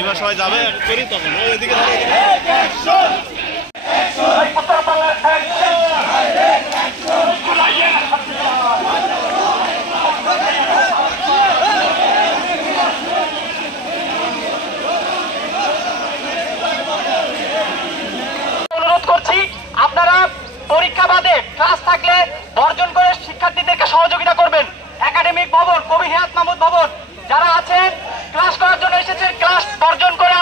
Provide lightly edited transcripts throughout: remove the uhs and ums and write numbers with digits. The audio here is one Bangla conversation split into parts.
এবার সবাই যাবে করি তখন ওইদিকে অনুরোধ করছি আপনারা পরীক্ষা বাদে ক্লাস থাকলে বর্জন করে শিক্ষার্থীদেরকে সহযোগিতা করবেন। একাডেমিক ভবন, কবি হেয়াত মাহমুদ ভবন যারা আছেন ক্লাস করার জন্য এসেছেন, ক্লাস বর্জন করে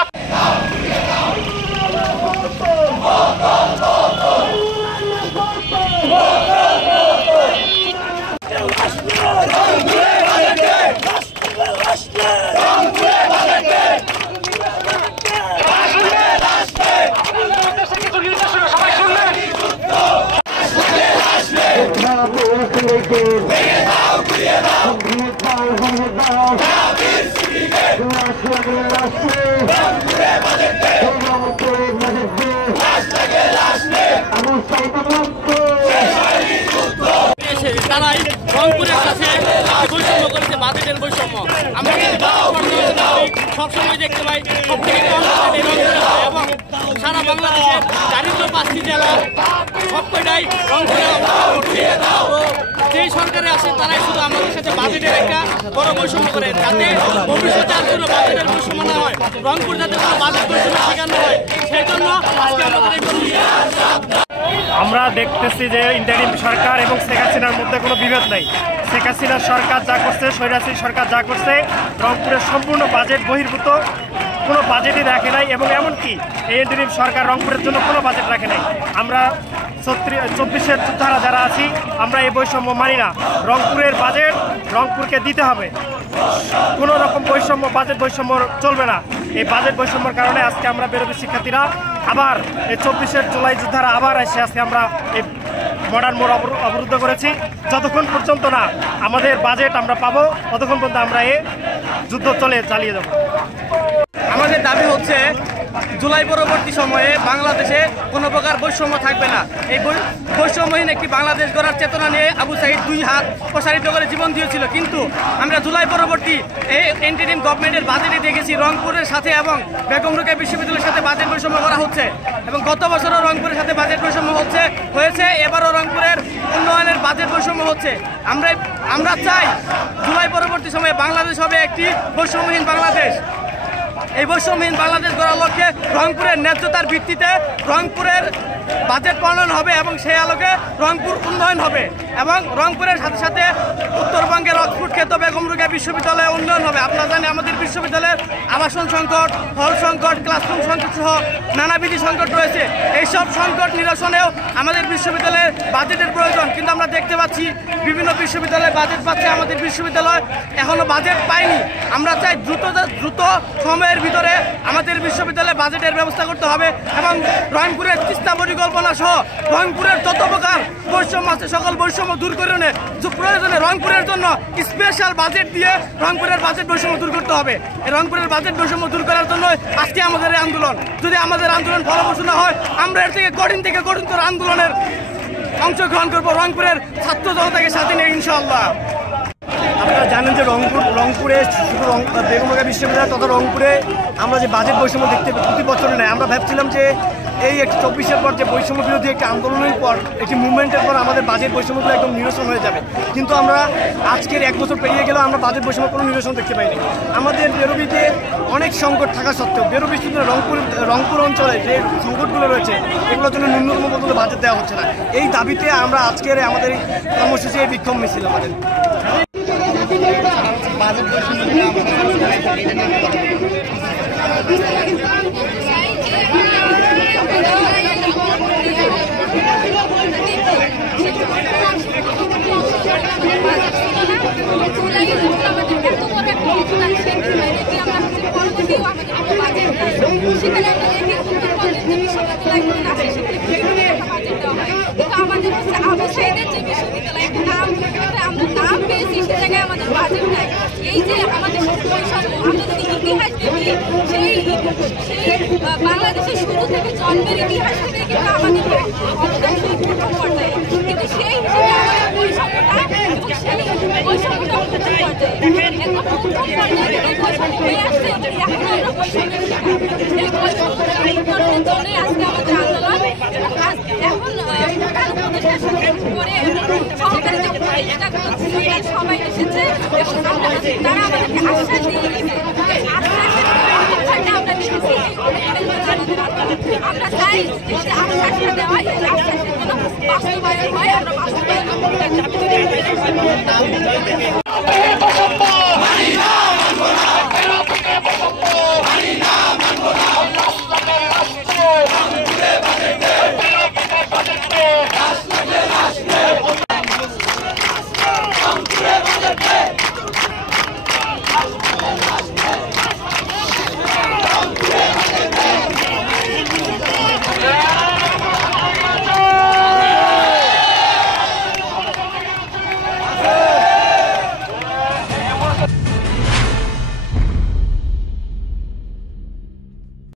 তারাই রংপুরের সাথে বৈষম্য করেছে, বাজেটের বৈষম্য। আমরা সবসময় দেখতে পাই সব থেকে কম এবং সারা বাংলাদেশের দারিদ্র 5টি জেলা সবকটাই রংপুরে। যেই সরকারে আসে তারাই শুধু আমাদের সাথে বাজেটের একটা বড় বৈষম্য করে, যাতে ভবিষ্যতে আর কোনো বাজেটের বৈষম্য না হয়, রংপুর যাতে কোনো বাজেট বৈষম্য শেখানো হয়, সেই জন্য আজকে আমাদের এই আমরা দেখতেছি যে ইন্টারিম সরকার এবং শেখ হাসিনার মধ্যে কোনো বিভেদ নেই। শেখ হাসিনার সরকার যা করছে, স্বৈরাচারী সরকার যা করছে, রংপুরের সম্পূর্ণ বাজেট বহির্ভূত, কোনো বাজেটই রাখে নাই। এবং এমনকি এই ইন্টারিম সরকার রংপুরের জন্য কোনো বাজেট রাখে নাই। আমরা 24-এর যোদ্ধারা যারা আছি আমরা এই বৈষম্য মানি না। রংপুরের বাজেট রংপুরকে দিতে হবে, কোনো রকম বৈষম্য, বাজেট বৈষম্য চলবে না। এই বাজেট বৈষম্যের কারণে আজকে আমরা বেরোবি শিক্ষার্থীরা আবার এই 24 জুলাই যোদ্ধারা আবার এসে আজকে আমরা এই মডার্ন মোড় অবরুদ্ধ করেছি। যতক্ষণ পর্যন্ত না আমাদের বাজেট আমরা পাবো ততক্ষণ পর্যন্ত আমরা এই যুদ্ধ চালিয়ে যাব। আমাদের দাবি হচ্ছে জুলাই পরবর্তী সময়ে বাংলাদেশে কোনো প্রকার বৈষম্য থাকবে না। এই বৈষম্যহীন একটি বাংলাদেশ গড়ার চেতনা নিয়ে আবু সাঈদ 2 হাত প্রসারিত করে জীবন দিয়েছিল, কিন্তু আমরা জুলাই পরবর্তী এই ইন্টারিম গভর্নমেন্টের বাজেটে দেখেছি রংপুরের সাথে এবং বেগম রোকেয়া বিশ্ববিদ্যালয়ের সাথে বাজেট বৈষম্য করা হচ্ছে। এবং গত বছরও রংপুরের সাথে বাজেট বৈষম্য হয়েছে, এবারও রংপুরের উন্নয়নের বাজেট বৈষম্য হচ্ছে। আমরা চাই জুলাই পরবর্তী সময়ে বাংলাদেশ হবে একটি বৈষম্যহীন বাংলাদেশ। এই বৈষম্যহীন বাংলাদেশ গড়ার লক্ষ্যে রংপুরের ন্যায্যতার ভিত্তিতে রংপুরের বাজেট প্রণয়ন হবে এবং সেই আলোকে রংপুর উন্নয়ন হবে এবং রংপুরের সাথে সাথে উত্তরবঙ্গের অক্সফোর্ড খ্যাত বেগম রোকেয়া বিশ্ববিদ্যালয়ে উন্নয়ন হবে। আপনারা জানেন আমাদের বিশ্ববিদ্যালয়ের আবাসন সংকট, হল সংকট, ক্লাসরুম সংকট সহ নানাবিধি সংকট রয়েছে। এইসব সংকট নিরসনেও আমাদের বিশ্ববিদ্যালয়ের বাজেটের প্রয়োজন, কিন্তু আমরা দেখতে পাচ্ছি বিভিন্ন বিশ্ববিদ্যালয়ে বাজেট পাচ্ছে, আমাদের বিশ্ববিদ্যালয় এখনও বাজেট পায়নি। আমরা চাই দ্রুত সময়ের ভিতরে আমাদের বিশ্ববিদ্যালয়ে বাজেটের ব্যবস্থা করতে হবে এবং রংপুরের তিস্তা পরিকল্পনা সহ রংপুরের যত প্রকার বৈষম্য আছে সকল বৈষম্য দূর করে প্রয়োজনে রংপুরের জন্য স্পেশাল বাজেট দিয়ে রংপুরের বাজেট বৈষম্য দূর করতে হবে। এই রংপুরের বাজেট বৈষম্য দূর করার জন্য আজকে আমাদের এই আন্দোলন। যদি আমাদের আন্দোলন ফলপ্রসূ না হয় আমরা এর থেকে কঠিনতর আন্দোলনের অংশগ্রহণ করবো, রংপুরের ছাত্র জনতাকে সাথে নিয়ে ইনশাআল্লাহ। আপনারা জানেন যে রংপুরে শুধু বেগম রোকেয়া বিশ্ববিদ্যালয় তথা রংপুরে আমরা যে বাজেট বৈষম্য দেখতে প্রতি বছরে নেই। আমরা ভাবছিলাম যে এই 24-এর পর যে বৈষম্য বিরোধী একটি আন্দোলনের পর একটি মুভমেন্টের পর আমাদের বাজেট বৈষম্যগুলো একদম নিরসন হয়ে যাবে, কিন্তু আমরা আজকের 1 বছর পেরিয়ে গেলেও আমরা বাজেট বৈষম্য কোনো নিরসন দেখতে পাইনি। আমাদের বেরোবিতে অনেক সংকট থাকা সত্ত্বেও বেরোবি শুধু রংপুর অঞ্চলে যে সংকটগুলো রয়েছে এগুলোর জন্য ন্যূনতম পর্যন্ত বাজেট দেওয়া হচ্ছে না। এই দাবিতে আমরা আজকের আমাদের এই কর্মসূচি এই বিক্ষোভ মিছিল আমাদের বাজেট আমাদের আবু সাঈদের যে বিশ্ববিদ্যালয় নাম আমরা নাম পেয়েছি সে জায়গায় আমাদের বাজেট নাই। এই যে আমাদের বৈষম্য, আমরা যদি ইতিহাস দেখি সেই বাংলাদেশের শুরু থেকে জন্মের ইতিহাস থেকে কিন্তু আমাদের অবদান প্রথম পর্যায়ে, কিন্তু সেই হিসেবে আমাদের বৈষম্যটা এবং সেই বৈষম্যটা প্রথম পর্যায়ে একদম প্রথম পর্যায়ে বৈষম্য হয়ে আসছে। এখন আমরা বৈষম্যের আশ্বাস দিয়ে গেছে। এই আশ্বাসের অবস্থাটা আমরা দেখেছি এই অনেকদিন আমাদের আন্দোলনে। আমরা চাই যে আশ্বাসটা দেওয়া, এই আশ্বাসের জন্য বাস্তবায়ন হয়, আমরা বাস্তবায়ন করতে চাই।